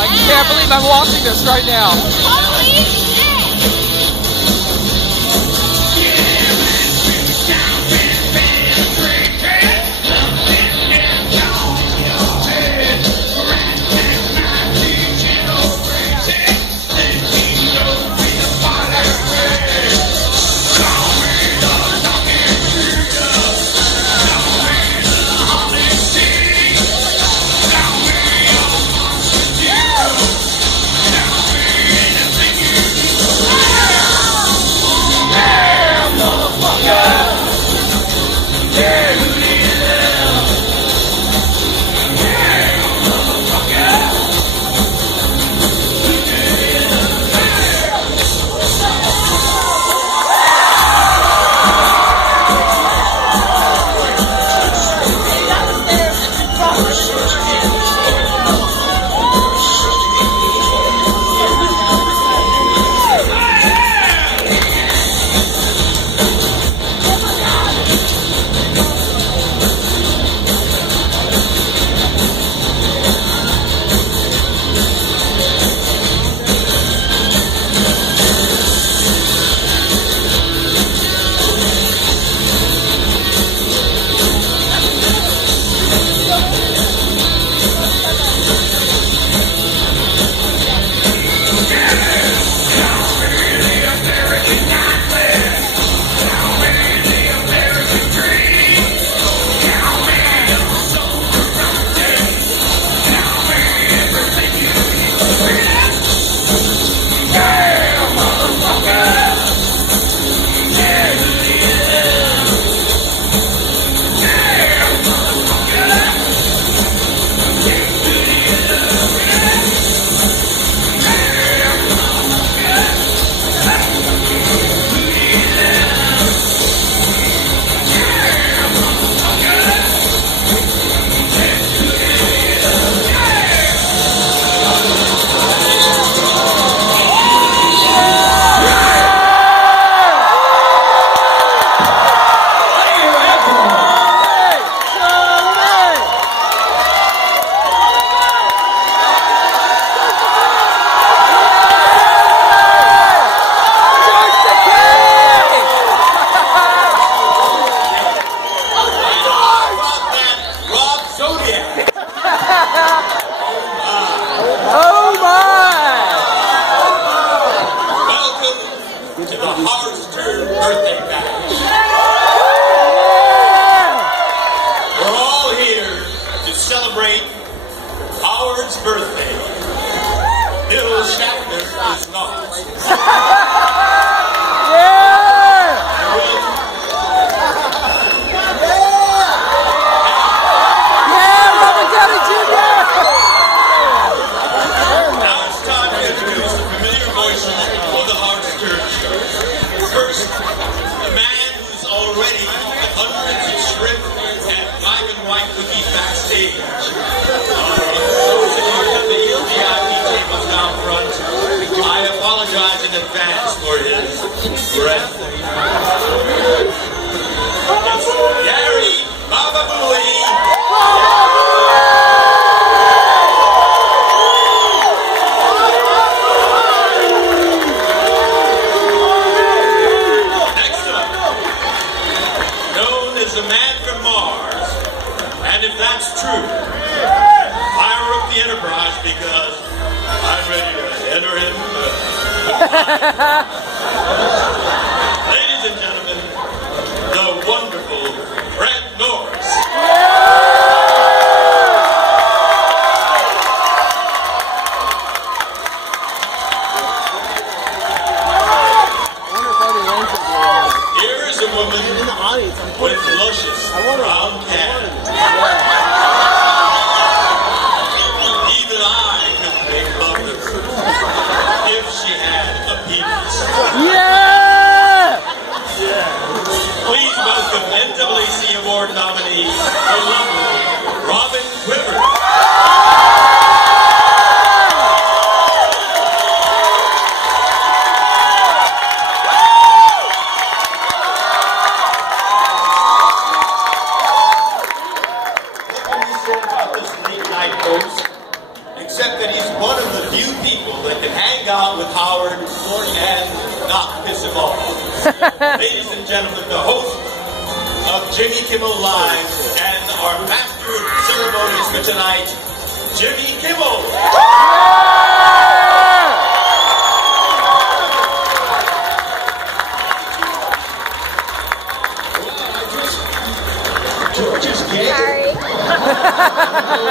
I can't believe I'm watching this right now. Holy shit! Celebrate Howard's birthday. Bill Shatner is not. Robert Downey Jr. Now it's time to introduce the familiar voices of the Howard Stern Show. First, the man who's already hundreds of shrimp and black and white cookies backstage. Those of you at the VIP tables down front, I apologize in advance for his breath. Ladies and gentlemen, the wonderful Fred Norris. Here is a woman with luscious brown hair. Even I could make love to her if she had a penis. Please welcome NAACP Award nominee, the lovely Robin Quivers. Except that he's one of the few people that can hang out with Howard and not piss him off. Ladies and gentlemen, the host of Jimmy Kimmel Live and our master of ceremonies for tonight, Jimmy Kimmel. George's gay.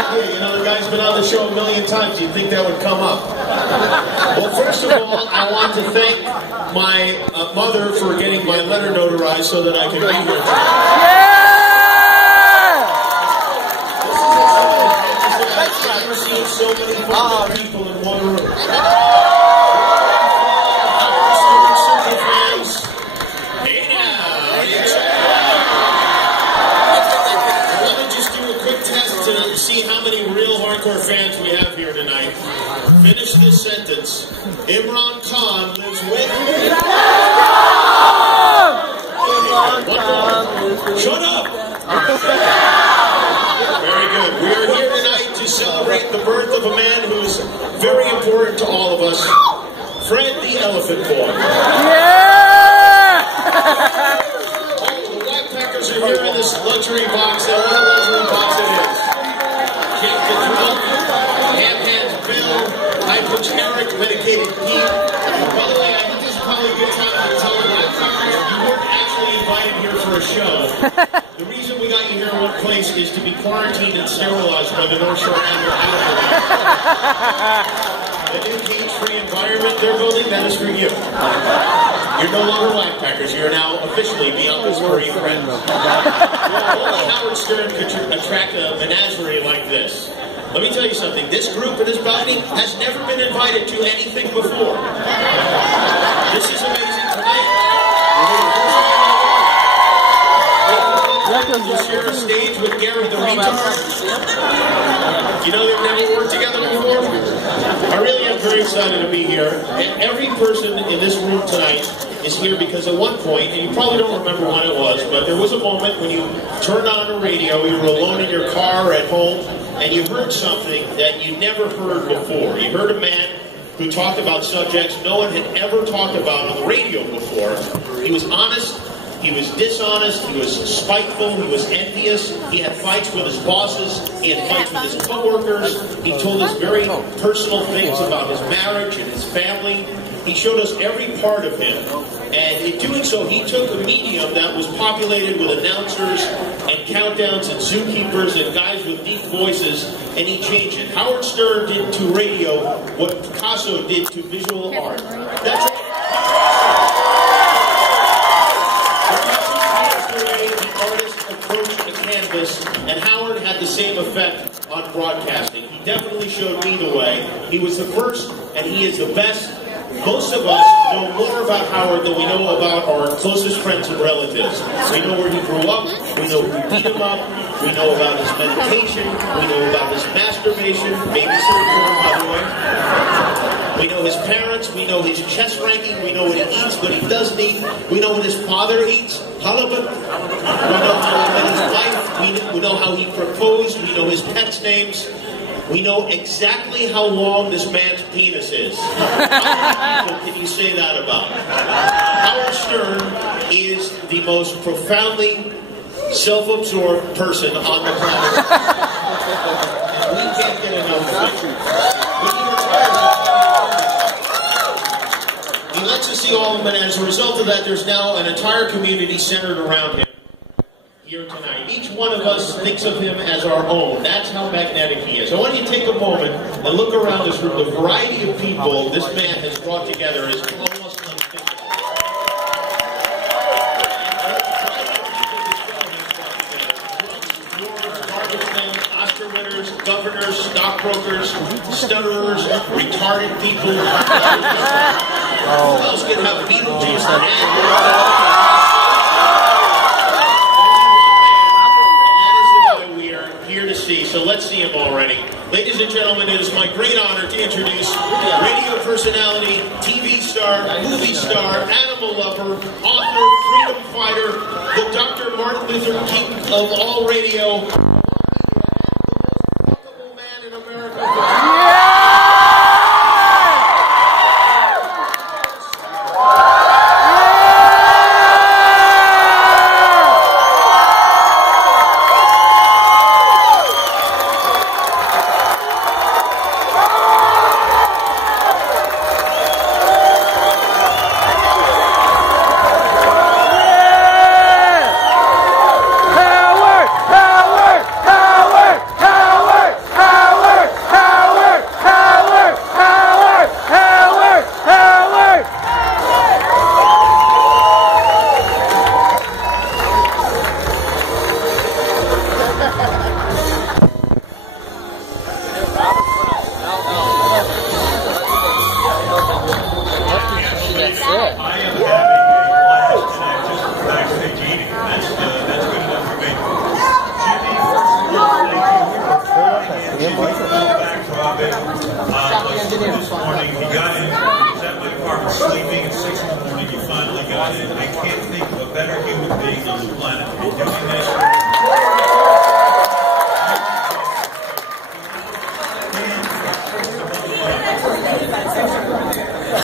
You know, the guy's been on the show a million times. You'd think that would come up. Well, first of all, I want to thank my mother for getting my letter notarized so that I can be here. I've never seen so many people in one room. See how many real hardcore fans we have here tonight. Finish this sentence. Imran Khan lives with... Shut up! Very good. We are here tonight to celebrate the birth of a man who's very important to all of us. Fred the Elephant Boy. All the Black Packers are here in this luxury box. And what a luxury box it is. Captain Trump, Ham Hands Bill, High Pitch Eric, Medicated Pete. By the way, I think this is probably a good time to tell the Black Packers you weren't actually invited here for a show. The reason we got you here in one place is to be quarantined and sterilized by the North Shore Animal The new cage-free environment they're building, that is for you. You're no longer Black Packers. You're now officially beyond this furry friends. Only Howard Stern could attract a menagerie like this. Let me tell you something. This group in this balcony has never been invited to anything before. This is amazing tonight. You share a stage with Gary the Retard. You know they've never worked together before? I really am very excited to be here. And every person in this room tonight is here because at one point, and you probably don't remember when it was, but there was a moment when you turned on the radio, you were alone in your car at home, and you heard something that you never heard before. You heard a man who talked about subjects no one had ever talked about on the radio before. He was honest. He was dishonest, he was spiteful, he was envious, he had fights with his bosses, he had fights with his co-workers, he told us very personal things about his marriage and his family. He showed us every part of him. And in doing so, he took a medium that was populated with announcers and countdowns and zookeepers and guys with deep voices, and he changed it. Howard Stern did to radio what Picasso did to visual art. That's right. And Howard had the same effect on broadcasting. He definitely showed me the way. He was the first, and he is the best. Most of us know more about Howard than we know about our closest friends and relatives. We know where he grew up. We know who beat him up. We know about his meditation. We know about his masturbation. Babysitting for him, by the way. We know his parents. We know his chess ranking. We know what he eats, what he doesn't eat. We know what his father eats. Halibut. We know how he met his wife. We know how he proposed. We know his pets' names. We know exactly how long this man's penis is. How many people can you say that about? Howard Stern is the most profoundly self-absorbed person on the planet. And we can't get enough of it. as a result of that, there's now an entire community centered around him here tonight. Each one of us thinks of him as our own. That's how magnetic he is. I want you to take a moment and look around this room. The variety of people this man has brought together is almost unthinkable. Oscar winners, governors, stockbrokers, stutterers, retarded people. Who else can have Beetlejuice and so let's see him already. Ladies and gentlemen, it is my great honor to introduce radio personality, TV star, movie star, animal lover, author, freedom fighter, the Dr. Martin Luther King of all radio. Fuckable man in America. This morning, he got in, he was at my apartment sleeping at 6 in the morning, he finally got in. I can't think of a better human being on the planet to be doing this.